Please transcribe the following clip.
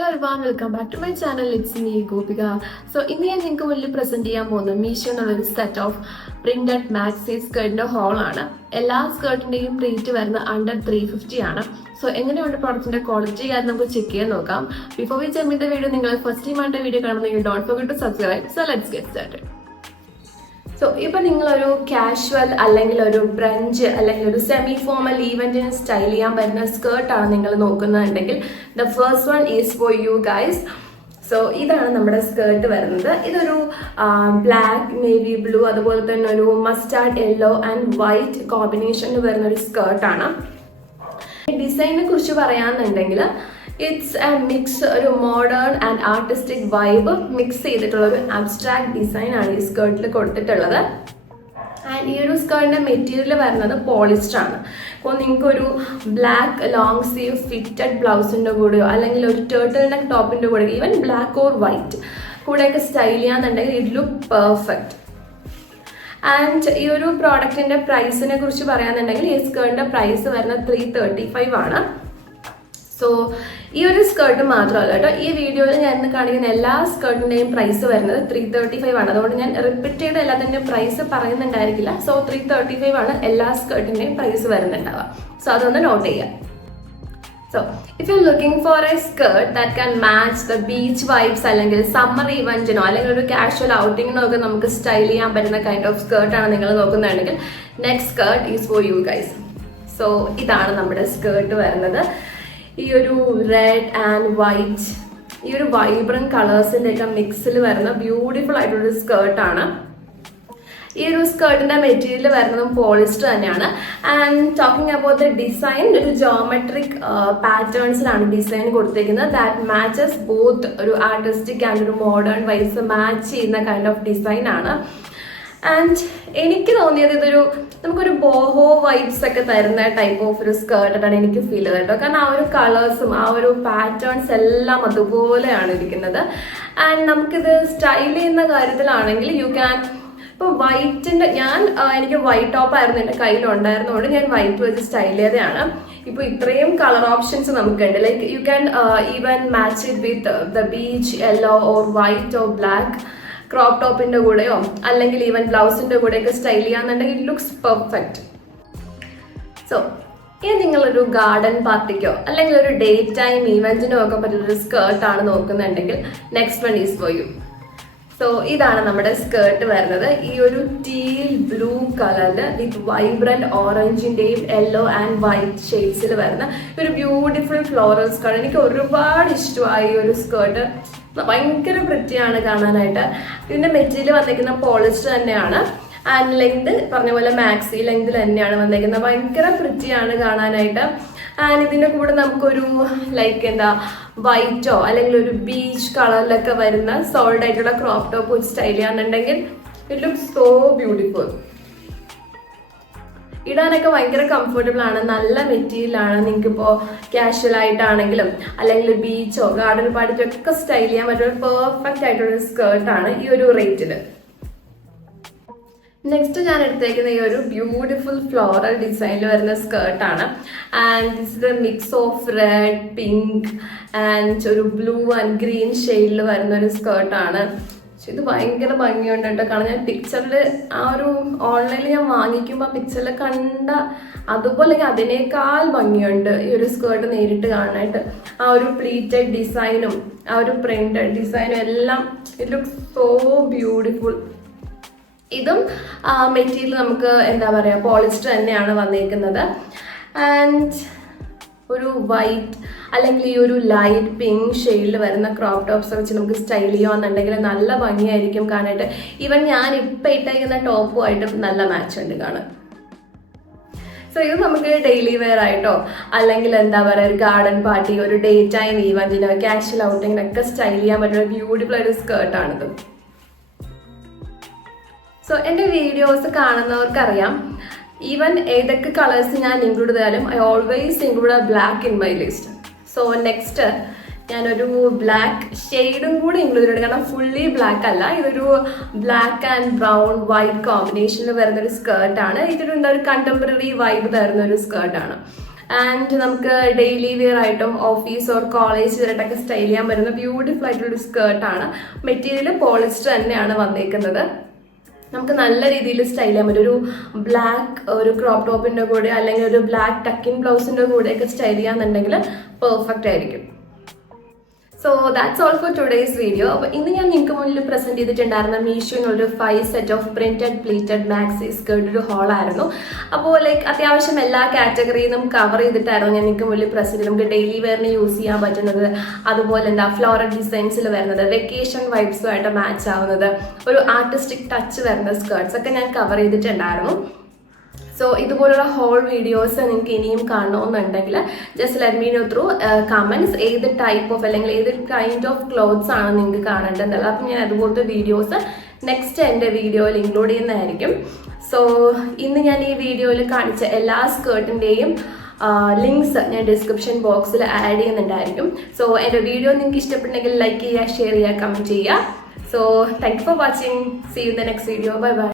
Hello everyone, welcome back to my channel. It's me, Gopika. So, ഇന്ന് ഞാൻ നിങ്ങൾക്ക് മുന്നിൽ പ്രസന്റ് ചെയ്യാൻ പോകുന്നത് മീഷോന്നുള്ള ഒരു സെറ്റ് ഓഫ് പ്രിന്റഡ് മാക്സി സ്കേർട്ടിന്റെ ഹോൾ ആണ്. എല്ലാ സ്കേർട്ടിന്റെയും റേറ്റ് വരുന്നത് അണ്ടർ 350 ആണ്. സോ എങ്ങനെയുണ്ട് പ്രോഡക്റ്റിന്റെ ക്വാളിറ്റി അത് നമുക്ക് ചെക്ക് ചെയ്യാൻ നോക്കാം. Before we check the video, നിങ്ങൾ ഫസ്റ്റ് ടൈം ആയിട്ട് വീഡിയോ കാണുന്നെങ്കിൽ don't forget to subscribe. So let's get started. So ഇപ്പം നിങ്ങളൊരു കാഷ്വൽ അല്ലെങ്കിൽ ഒരു ബ്രഞ്ച് അല്ലെങ്കിൽ ഒരു സെമി ഫോമൽ ഈവൻറ്റിന് സ്റ്റൈൽ ചെയ്യാൻ പറ്റുന്ന സ്കേർട്ടാണ് നിങ്ങൾ നോക്കുന്നുണ്ടെങ്കിൽ the first one is for you guys. So ഇതാണ് നമ്മുടെ സ്കേർട്ട് വരുന്നത്. ഇതൊരു ബ്ലാക്ക് നേവി ബ്ലൂ അതുപോലെ തന്നെ ഒരു മസ്റ്റാർഡ് യെല്ലോ ആൻഡ് വൈറ്റ് കോമ്പിനേഷനിൽ വരുന്ന ഒരു സ്കേർട്ടാണ്. ഡിസൈനെ കുറിച്ച് പറയാന്നുണ്ടെങ്കിൽ ഇറ്റ്സ് എ മിക്സ്, ഒരു modern and artistic vibe mix ചെയ്തിട്ടുള്ള ഒരു അബ്സ്ട്രാക്ട് ഡിസൈൻ ആണ് ഈ സ്കേർട്ടിൽ കൊടുത്തിട്ടുള്ളത്. ആൻഡ് ഈ ഒരു സ്കേർട്ടിന്റെ മെറ്റീരിയൽ വരുന്നത് പോളിസ്റ്റർ ആണ്. അപ്പോൾ നിങ്ങൾക്ക് ഒരു ബ്ലാക്ക് ലോങ് സ്ലീവ് ഫിറ്റഡ് ബ്ലൗസിന്റെ കൂടെയോ അല്ലെങ്കിൽ ഒരു ടേർട്ടിൽ നെക്ക് ടോപ്പിന്റെ കൂടെ ഈവൻ ബ്ലാക്ക് ഓർ വൈറ്റ് കൂടെയൊക്കെ സ്റ്റൈൽ ചെയ്യാന്നുണ്ടെങ്കിൽ ഇറ്റ് ലുക്ക് പെർഫെക്റ്റ്. ആൻഡ് ഈ ഒരു പ്രോഡക്റ്റിന്റെ പ്രൈസിനെ കുറിച്ച് പറയാന്നുണ്ടെങ്കിൽ ഈ സ്കേർട്ടിന്റെ പ്രൈസ് വരുന്നത് 335 ആണ്. സോ ഈ ഒരു സ്കേർട്ട് മാത്രമല്ല കേട്ടോ, ഈ വീഡിയോയിൽ ഞാൻ ഇന്ന് കാണിക്കുന്ന എല്ലാ സ്കേർട്ടിന്റെയും പ്രൈസ് വരുന്നത് 335 ആണ്. അതുകൊണ്ട് ഞാൻ റിപ്പീറ്റ് ചെയ്ത എല്ലാത്തിന്റെയും പ്രൈസ് പറയുന്നുണ്ടായിരിക്കില്ല. സോ 335 ആണ് എല്ലാ സ്കേർട്ടിന്റെയും പ്രൈസ് വരുന്നുണ്ടാവുക. സോ അതൊന്ന് നോട്ട് ചെയ്യാം. So, if you're looking for a skirt that can match the beach vibes അല്ലെങ്കിൽ സമ്മർ ഇവന്റിനോ അല്ലെങ്കിൽ ഒരു കാഷ്വൽ ഔട്ടിങ്ങിനോ ഒക്കെ നമുക്ക് സ്റ്റൈൽ ചെയ്യാൻ പറ്റുന്ന കൈൻഡ് ഓഫ് സ്കേർട്ട് ആണ് നിങ്ങൾ നോക്കുന്നുണ്ടെങ്കിൽ next skirt is for you guys. So ഇതാണ് നമ്മുടെ സ്കേർട്ട് വരുന്നത്. ഈ ഒരു റെഡ് ആൻഡ് വൈറ്റ്, ഈ ഒരു വൈബ്രന്റ് കളേഴ്സിന്റെ ഒക്കെ മിക്സിൽ വരുന്ന ബ്യൂട്ടിഫുൾ ആയിട്ടുള്ളൊരു സ്കേർട്ടാണ്. ഈ ഒരു സ്കേർട്ടിന്റെ മെറ്റീരിയൽ വരുന്നതും പോളിസ്റ്റർ തന്നെയാണ്. And talking about the design, ഒരു ജോമെട്രിക് പാറ്റേൺസിലാണ് ഡിസൈൻ കൊടുത്തിരിക്കുന്നത്. ദാറ്റ് മാച്ചസ് ബോത്ത് ഒരു ആർട്ടിസ്റ്റിക് ആൻഡ് ഒരു മോഡേൺ വൈസ് മാച്ച് ചെയ്യുന്ന കൈൻഡ് ഓഫ് ഡിസൈൻ ആണ്. ആൻഡ് എനിക്ക് തോന്നിയത് ഇതൊരു നമുക്കൊരു ബോഹോ വൈബ്സ് ഒക്കെ തരുന്ന ടൈപ്പ് ഓഫ് ഒരു സ്കേർട്ടാണ് എനിക്ക് ഫീൽ ചെയ്തത് കേട്ടോ. കാരണം ആ ഒരു കളേഴ്സും ആ ഒരു പാറ്റേൺസ് എല്ലാം അതുപോലെയാണ് ഇരിക്കുന്നത്. ആൻഡ് നമുക്കിത് സ്റ്റൈൽ ചെയ്യുന്ന കാര്യത്തിലാണെങ്കിൽ യു ക്യാൻ, ഇപ്പോൾ വൈറ്റിന്റെ എനിക്ക് വൈറ്റ് ടോപ്പ് ആയിരുന്നു എൻ്റെ കയ്യിലുണ്ടായിരുന്നതുകൊണ്ട് ഞാൻ വൈറ്റ് വെച്ച് സ്റ്റൈൽ ചെയ്തതാണ്. ഇപ്പോൾ ഇത്രയും കളർ ഓപ്ഷൻസ് നമുക്കുണ്ട്. Like you can even match it with the beach yellow or white or black crop ടോപ്പിന്റെ കൂടെയോ അല്ലെങ്കിൽ ഈവൻ ബ്ലൗസിന്റെ കൂടെയൊക്കെ സ്റ്റൈൽ ചെയ്യാന്നുണ്ടെങ്കിൽ ഇറ്റ് ലുക്സ് പെർഫെക്റ്റ്. സോ ഇനി നിങ്ങളൊരു ഗാർഡൻ പാർട്ടിക്കോ അല്ലെങ്കിൽ ഒരു ഡേ ടൈം ഈവന്റിനോ ഒക്കെ പറ്റുന്നൊരു സ്കേർട്ടാണ് നോക്കുന്നുണ്ടെങ്കിൽ next one is for you. So ഇതാണ് നമ്മുടെ സ്കേർട്ട് വരുന്നത്. ഈ ഒരു ടീൽ ബ്ലൂ കളറിൽ വിത്ത് വൈബ്രന്റ് ഓറഞ്ചിന്റെയും യെല്ലോ ആൻഡ് വൈറ്റ് ഷെയ്ഡ്സിൽ വരുന്ന ഒരു ബ്യൂട്ടിഫുൾ ഫ്ലോറൽ സ്കേർട്ട്. എനിക്ക് ഒരുപാട് ഇഷ്ടമായി ഈ ഒരു സ്കേർട്ട്. ഭയങ്കര വൃത്തിയാണ് കാണാനായിട്ട്. ഇതിന്റെ മെറ്റീരിയൽ വന്നിരിക്കുന്ന പോളിസ്റ്റർ തന്നെയാണ്. ആൻഡ് ലെങ്ത് പറഞ്ഞ പോലെ മാക്സി ലെങ്തിൽ തന്നെയാണ് വന്നിരിക്കുന്നത്. ഭയങ്കര വൃത്തിയാണ് കാണാനായിട്ട്. ആൻഡ് ഇതിന്റെ കൂടെ നമുക്കൊരു ലൈക്ക് വൈറ്റോ അല്ലെങ്കിൽ ഒരു ബീച്ച് കളറിലൊക്കെ വരുന്ന സോൾഡ് ആയിട്ടുള്ള ക്രോപ്പ് ടോപ്പ് വെച്ച് സ്റ്റൈൽ ചെയ്യാന്നുണ്ടെങ്കിൽ ഇറ്റ് ലുക്സ് സോ ബ്യൂട്ടിഫുൾ. ഇടാനൊക്കെ ഭയങ്കര കംഫർട്ടബിൾ ആണ്, നല്ല മെറ്റീരിയൽ ആണ്. നിങ്ങൾക്ക് ഇപ്പോൾ കാഷ്വൽ ആയിട്ടാണെങ്കിലും അല്ലെങ്കിൽ ബീച്ചോ ഗാർഡൻ പാർട്ടിക്കോ ഒക്കെ സ്റ്റൈൽ ചെയ്യാൻ പറ്റുന്ന പെർഫെക്റ്റ് ആയിട്ടുള്ള സ്കേർട്ടാണ് ഈ ഒരു റേറ്റിൽ. നെക്സ്റ്റ് ഞാൻ എടുത്തേക്കുന്ന ഈ ഒരു ബ്യൂട്ടിഫുൾ ഫ്ലോറൽ ഡിസൈനിൽ വരുന്ന സ്കേർട്ടാണ്. And this is a mix of red, pink and ഒരു ബ്ലൂ ആൻഡ് ഗ്രീൻ ഷെയ്ഡിൽ വരുന്ന ഒരു സ്കേർട്ടാണ്. പക്ഷെ ഇത് ഭയങ്കര ഭംഗിയുണ്ട് കേട്ടോ. കാരണം ഞാൻ പിക്ചറിൽ ആ ഒരു ഓൺലൈനിൽ ഞാൻ വാങ്ങിക്കുമ്പോൾ പിക്ചറിൽ കണ്ട അതുപോലെ അതിനേക്കാൾ ഭംഗിയുണ്ട് ഈ ഒരു സ്കേർട്ട് നേരിട്ട് കാണാനായിട്ട്. ആ ഒരു പ്ലീറ്റഡ് ഡിസൈനും ആ ഒരു പ്രിന്റഡ് ഡിസൈനും എല്ലാം ഇറ്റ് ലുക്സ് സോ ബ്യൂട്ടിഫുൾ. ഇതും മെറ്റീരിയൽ നമുക്ക് പോളിസ്റ്റർ തന്നെയാണ് വന്നിരിക്കുന്നത്. ആൻഡ് ഒരു വൈറ്റ് അല്ലെങ്കിൽ ഈ ഒരു ലൈറ്റ് പിങ്ക് ഷെയ്ഡിൽ വരുന്ന ക്രോപ്പ് ടോപ്സ് വെച്ച് നമുക്ക് സ്റ്റൈൽ ചെയ്യുകയെന്നുണ്ടെങ്കിൽ നല്ല ഭംഗിയായിരിക്കും കാണാനായിട്ട്. ഈവൻ ഞാൻ ഇപ്പം ഇട്ടേക്കുന്ന ടോപ്പുമായിട്ടും നല്ല മാച്ച് ഉണ്ട് കാണാൻ. സോ ഇത് നമുക്ക് ഡെയിലി വെയർ ആയിട്ടോ അല്ലെങ്കിൽ ഒരു ഗാർഡൻ പാർട്ടി, ഒരു ഡേ ടൈം ഈവന്റിനോ കാഷ്വൽ ഔട്ടിങ്ങിനൊക്കെ സ്റ്റൈൽ ചെയ്യാൻ പറ്റുന്ന ബ്യൂട്ടിഫുൾ ആയിട്ട് സ്കേർട്ടാണിത്. സോ എൻ്റെ വീഡിയോസ് കാണുന്നവർക്കറിയാം, ഈവൻ ഏതൊക്കെ കളേഴ്സ് ഞാൻ ഇൻക്ലൂഡ് ചെയ്താലും I always include A black in my list. So next ഞാനൊരു ബ്ലാക്ക് ഷെയ്ഡും കൂടി ഇൻക്ലൂഡ് ചെയ്തിട്ടുണ്ട്. കാരണം ഫുള്ളി ബ്ലാക്ക് അല്ല, ഇതൊരു ബ്ലാക്ക് ആൻഡ് ബ്രൗൺ വൈറ്റ് കോമ്പിനേഷനിൽ വരുന്നൊരു സ്കേർട്ടാണ്. ഇതൊരു കണ്ടംപററി വൈബ് തരുന്ന ഒരു സ്കേർട്ടാണ്. ആൻഡ് നമുക്ക് ഡെയിലി വെയർ ആയിട്ടും ഓഫീസ് ഓർ കോളേജ് വെയറായിട്ടൊക്കെ സ്റ്റൈൽ ചെയ്യാൻ പറ്റുന്ന ബ്യൂട്ടിഫുൾ ആയിട്ടുള്ളൊരു സ്കേർട്ടാണ്. മെറ്റീരിയൽ പോളിസ്റ്റർ തന്നെയാണ് വന്നേക്കുന്നത്. നമുക്ക് നല്ല രീതിയിൽ സ്റ്റൈൽ ചെയ്യാൻ പറ്റും. ഒരു ബ്ലാക്ക് ഒരു ക്രോപ്പ് ടോപ്പിന്റെ കൂടെ അല്ലെങ്കിൽ ഒരു ബ്ലാക്ക് ടക്കിൻ ബ്ലൗസിന്റെ കൂടെയൊക്കെ സ്റ്റൈൽ ചെയ്യാന്നുണ്ടെങ്കിൽ പെർഫെക്റ്റ് ആയിരിക്കും. So that's all for today's video. അപ്പോൾ ഇന്ന് ഞാൻ നിങ്ങൾക്ക് മുന്നിൽ പ്രസന്റ് ചെയ്തിട്ടുണ്ടായിരുന്ന മീഷോയിലുള്ളൊരു 5 set of printed pleated maxi skirt ഒരു ഹോളായിരുന്നു. അപ്പോൾ അത്യാവശ്യം എല്ലാ കാറ്റഗറിയും കവർ ചെയ്തിട്ടായിരുന്നു ഞാൻ നിങ്ങൾക്ക് മുന്നിൽ പ്രസന്റ് ചെയ്ത്. നമുക്ക് ഡെയിലി വെയറിന് യൂസ് ചെയ്യാൻ പറ്റുന്നത്, അതുപോലെ ഫ്ലോറൽ ഡിസൈൻസിൽ വരുന്നത്, വെക്കേഷൻ വൈബ്സുമായിട്ട് മാച്ച് ആവുന്നത്, ഒരു ആർട്ടിസ്റ്റിക് ടച്ച് വരുന്ന സ്കേർട്ട്സ് ഒക്കെ ഞാൻ കവർ ചെയ്തിട്ടുണ്ടായിരുന്നു. സോ ഇതുപോലുള്ള ഹോൾ വീഡിയോസ് നിങ്ങൾക്ക് ഇനിയും കാണണമെന്നുണ്ടെങ്കിൽ just let me know through comments ഏത് ടൈപ്പ് ഓഫ് അല്ലെങ്കിൽ ഏത് കൈൻഡ് ഓഫ് ക്ലോത്ത്സ് ആണ് നിങ്ങൾക്ക് കാണേണ്ടത്. അപ്പം ഞാൻ അതുപോലത്തെ വീഡിയോസ് നെക്സ്റ്റ് എൻ്റെ വീഡിയോയിൽ ഇൻക്ലൂഡ് ചെയ്യുന്നതായിരിക്കും. സോ ഇന്ന് ഞാൻ ഈ വീഡിയോയിൽ കാണിച്ച എല്ലാ സ്കേർട്ടിൻ്റെയും ലിങ്ക്സ് ഞാൻ ഡിസ്ക്രിപ്ഷൻ ബോക്സിൽ ആഡ് ചെയ്യുന്നുണ്ടായിരിക്കും. സോ എൻ്റെ വീഡിയോ നിങ്ങൾക്ക് ഇഷ്ടപ്പെട്ടെങ്കിൽ ലൈക്ക് ചെയ്യുക, ഷെയർ ചെയ്യുക, കമൻറ്റ് ചെയ്യുക. So thank you for watching. See you in the next video. Bye by.